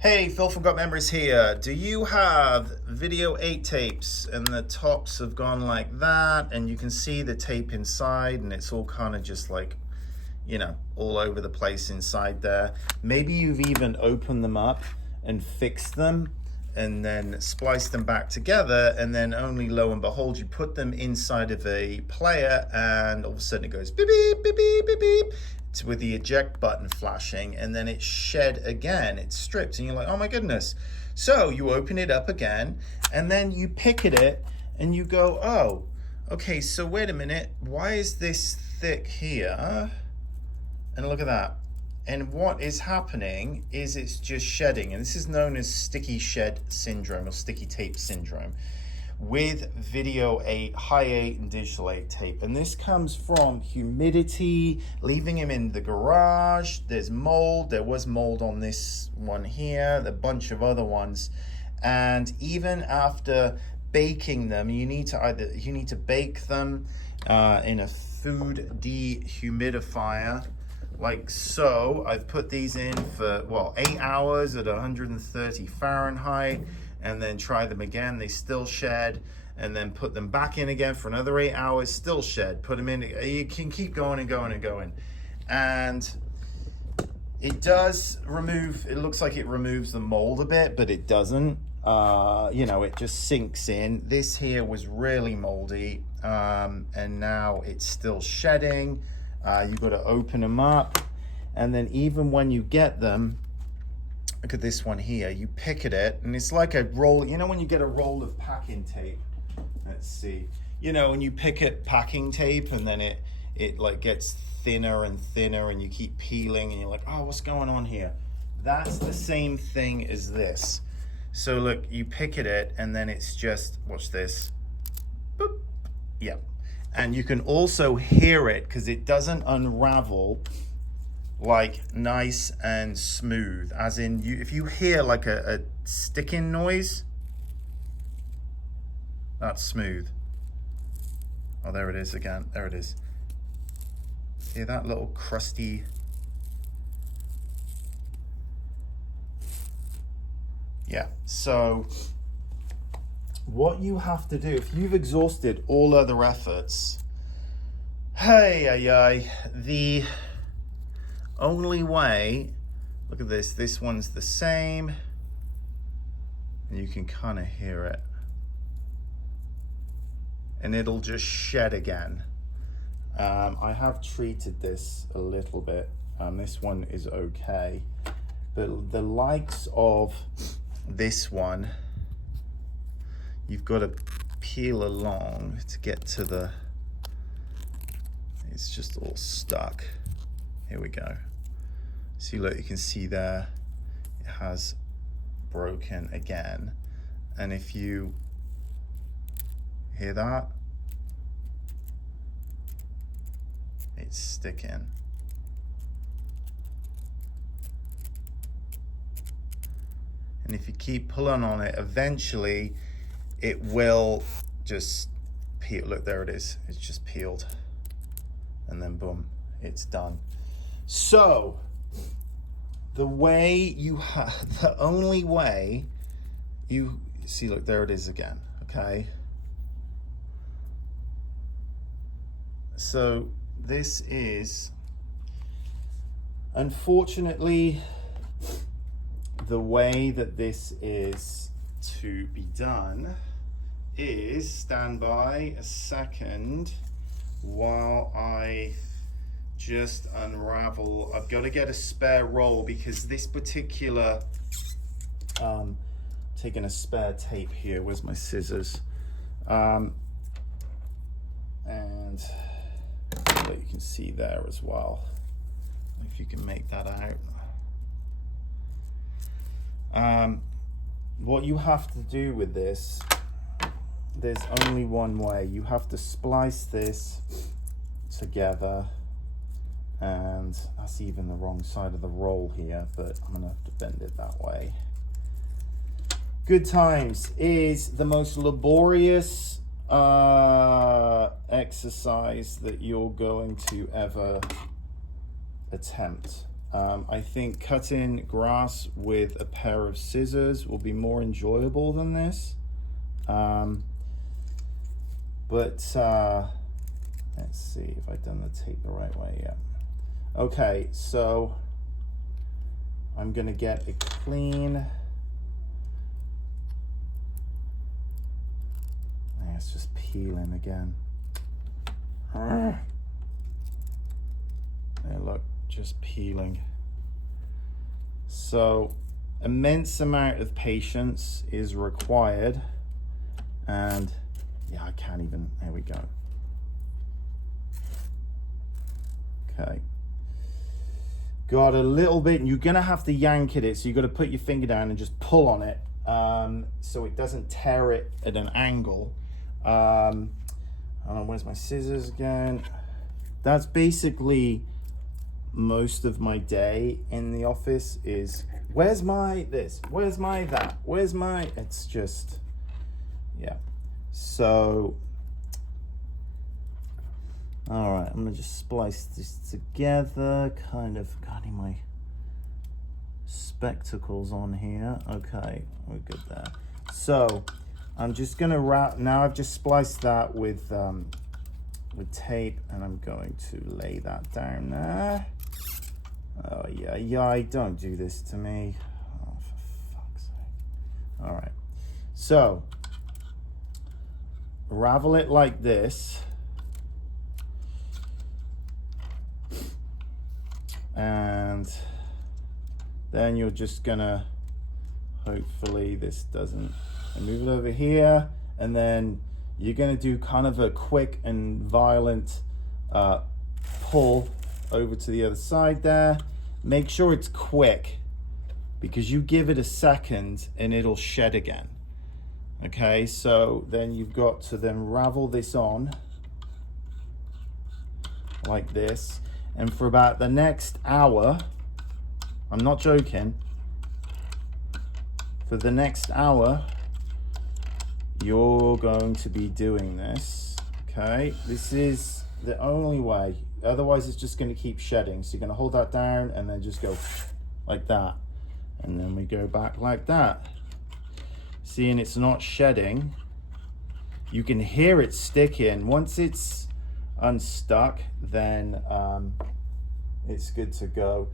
Hey, Phil from Got Memories here. Do you have video 8 tapes and the tops have gone like that and you can see the tape inside and it's all kind of just like, all over the place inside there? Maybe you've even opened them up and fixed them and then spliced them back together, and then only lo and behold, you put them inside of a player and all of a sudden it goes beep, beep, beep, beep, beep, beep, with the eject button flashing, and then it's shed again, it's stripped, and you're like, oh my goodness. So you open it up again and then you pick at it and you go, oh, okay, so wait a minute, why is this thick here? And look at that. And what is happening is it's just shedding, and this is known as sticky shed syndrome or sticky tape syndrome with video 8, Hi8 and digital 8 tape. And this comes from humidity, leaving him in the garage. There's mold. There was mold on this one here, a bunch of other ones. And even after baking them, you need to bake them in a food dehumidifier, like so. I've put these in for 8 hours at 130 Fahrenheit. And then try them again, they still shed, and then put them back in again for another 8 hours, still shed, put them in. You can keep going and going and going. And it does remove, it looks like it removes the mold a bit, but it doesn't. It just sinks in. This here was really moldy, and now it's still shedding. You've got to open them up, and then even when you get them, look at this one here, you pick at it and it's like a roll. When you get a roll of packing tape, let's see, when you pick at packing tape and then it like gets thinner and thinner and you keep peeling and you're like, oh, what's going on here? That's the same thing as this. So look, you pick at it and then it's just, watch this, boop, yep. And you can also hear it because it doesn't unravel like nice and smooth, as in if you hear like a sticking noise, that's smooth. Oh, there it is again, there it is. Hear that little crusty? Yeah, so what you have to do, if you've exhausted all other efforts, the only way, look at this one's the same, and you can kind of hear it, and it'll just shed again. I have treated this a little bit. This one is okay, but the likes of this one, you've got to peel along to get to the, it's just all stuck. Here we go. See, look, you can see there, it has broken again. And if you hear that, it's sticking. And if you keep pulling on it, eventually it will just peel. Look, there it is. It's just peeled. And then boom, it's done. So the only way you see, look, there it is again, okay? So this is, unfortunately, the way that this is to be done is, stand by a second while I just unravel. I've got to get a spare roll because this particular, taking a spare tape here, where's my scissors? And you can see there as well, if you can make that out. What you have to do with this, there's only one way. You have to splice this together, and that's even the wrong side of the roll here, but I'm gonna have to bend it that way. Good Times is the most laborious exercise that you're going to ever attempt. I think cutting grass with a pair of scissors will be more enjoyable than this. But let's see if I've done the tape the right way. Yeah. Okay, so I'm gonna get a clean. It's just peeling again. There, look, just peeling. So immense amount of patience is required, and yeah, I can't even, there we go. Okay, got a little bit, and you're gonna have to yank at it, so you got to put your finger down and just pull on it, so it doesn't tear it at an angle. Where's my scissors again? That's basically most of my day in the office is, where's my this, where's my that, where's my, it's just, yeah. So all right, I'm gonna just splice this together, kind of getting my spectacles on here. Okay, we're good there. So I'm just gonna wrap, now I've just spliced that with tape, and I'm going to lay that down there. Oh yeah, don't do this to me. Oh, for fuck's sake. All right, so ravel it like this. And then you're just gonna, hopefully this doesn't, move it over here, and then you're gonna do kind of a quick and violent pull over to the other side there. Make sure it's quick, because you give it a second and it'll shed again. Okay, so then you've got to then ravel this on like this, and for about the next hour, I'm not joking, for the next hour you're going to be doing this. Okay, this is the only way, otherwise it's just going to keep shedding. So you're going to hold that down and then just go like that, and then we go back like that. Seeing it's not shedding, you can hear it sticking. Once it's unstuck, then it's good to go.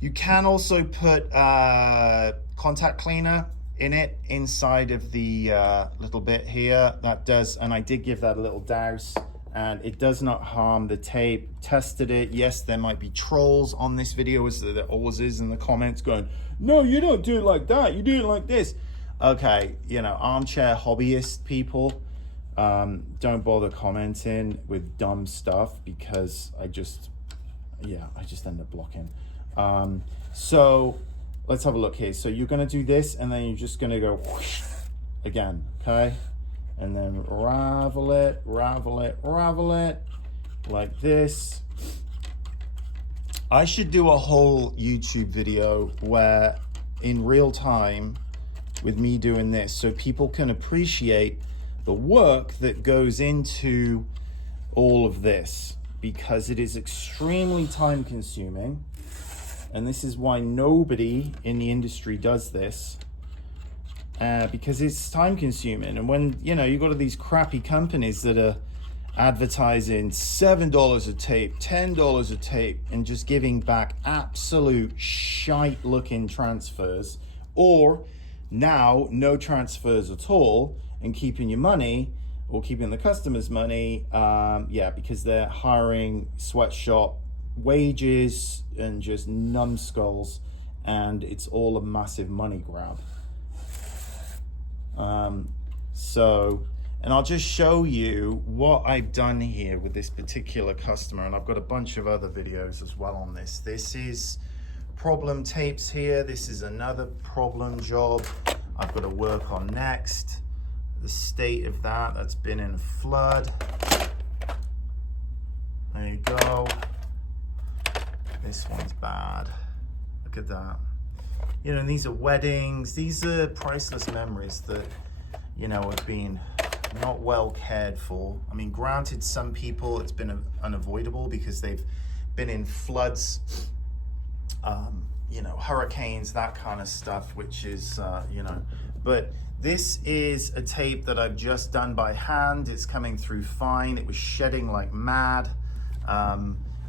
You can also put contact cleaner in it inside of the little bit here. That does, and I did give that a little douse, and it does not harm the tape. Tested it. Yes, there might be trolls on this video, as there always is in the comments, going, no, you don't do it like that, you do it like this. Okay, you know, armchair hobbyist people, don't bother commenting with dumb stuff, because I just end up blocking. So let's have a look here. So you're gonna do this, and then you're just gonna go whoosh again, okay? And then ravel it, ravel it, ravel it, like this. I should do a whole YouTube video where in real time with me doing this, so people can appreciate the work that goes into all of this, because it is extremely time consuming, and this is why nobody in the industry does this, because it's time consuming. And when, you know, you've got these crappy companies that are advertising $7 a tape, $10 a tape, and just giving back absolute shite looking transfers, or now no transfers at all, and keeping your money, or keeping the customer's money, because they're hiring sweatshop wages and just numbskulls, and it's all a massive money grab. And I'll just show you what I've done here with this particular customer, and I've got a bunch of other videos as well on this. This is problem tapes here. This is another problem job I've got to work on next. The state of that's been in a flood. There you go. This one's bad. Look at that. You know, and these are weddings. These are priceless memories that, you know, have been not well cared for. I mean, granted, some people it's been unavoidable because they've been in floods you know, hurricanes, that kind of stuff, which is, you know, but this is a tape that I've just done by hand. It's coming through fine. It was shedding like mad.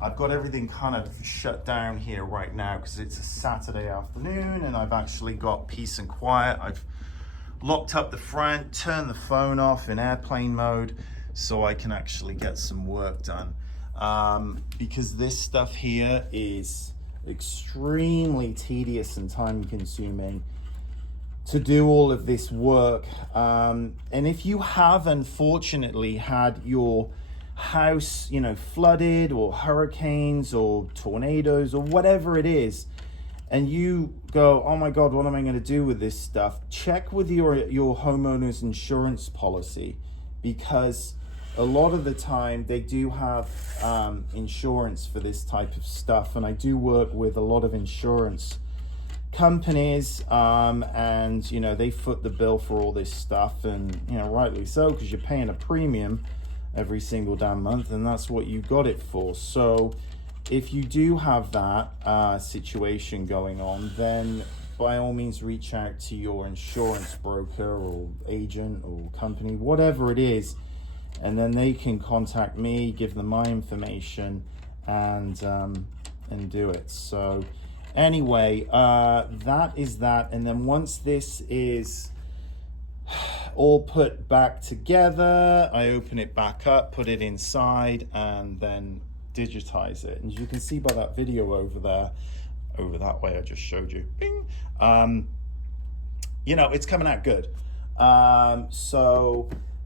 I've got everything kind of shut down here right now because it's a Saturday afternoon and I've actually got peace and quiet. I've locked up the front, turned the phone off in airplane mode so I can actually get some work done. Because this stuff here is extremely tedious and time consuming to do all of this work. And if you have unfortunately had your house, you know, flooded or hurricanes or tornadoes or whatever it is, and you go, oh my God, what am I going to do with this stuff? Check with your homeowner's insurance policy, because a lot of the time they do have insurance for this type of stuff. And I do work with a lot of insurance companies, and you know, they foot the bill for all this stuff, and you know, rightly so, because you're paying a premium every single damn month, and that's what you got it for. So if you do have that situation going on, then by all means reach out to your insurance broker or agent or company, whatever it is, and then they can contact me, give them my information, and do it. So anyway, that is that. And then once this is all put back together, I open it back up, put it inside, and then digitize it. And you can see by that video over there, over that way I just showed you, bing, you know, it's coming out good.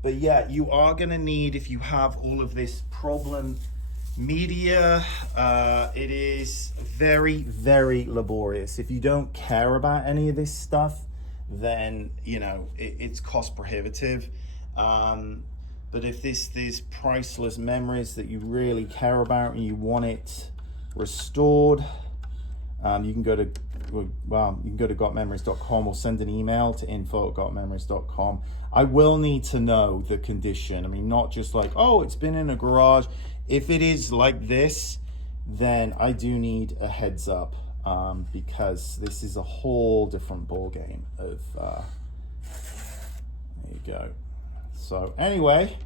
But yeah, you are gonna need, if you have all of this problem media, it is very, very laborious. If you don't care about any of this stuff, then you know it's cost prohibitive. But if there's priceless memories that you really care about and you want it restored, you can go to gotmemories.com or send an email to info@gotmemories.com. I will need to know the condition. I mean, not just like, oh, it's been in a garage. If it is like this, then I do need a heads up, because this is a whole different ball game of there you go. So anyway,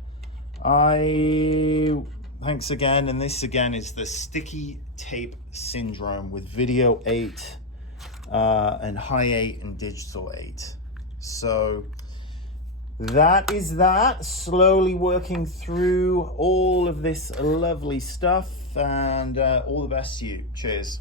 thanks again, and this again is the sticky tape syndrome with Video 8 and Hi8 and Digital 8. So that is that, slowly working through all of this lovely stuff, and all the best to you. Cheers.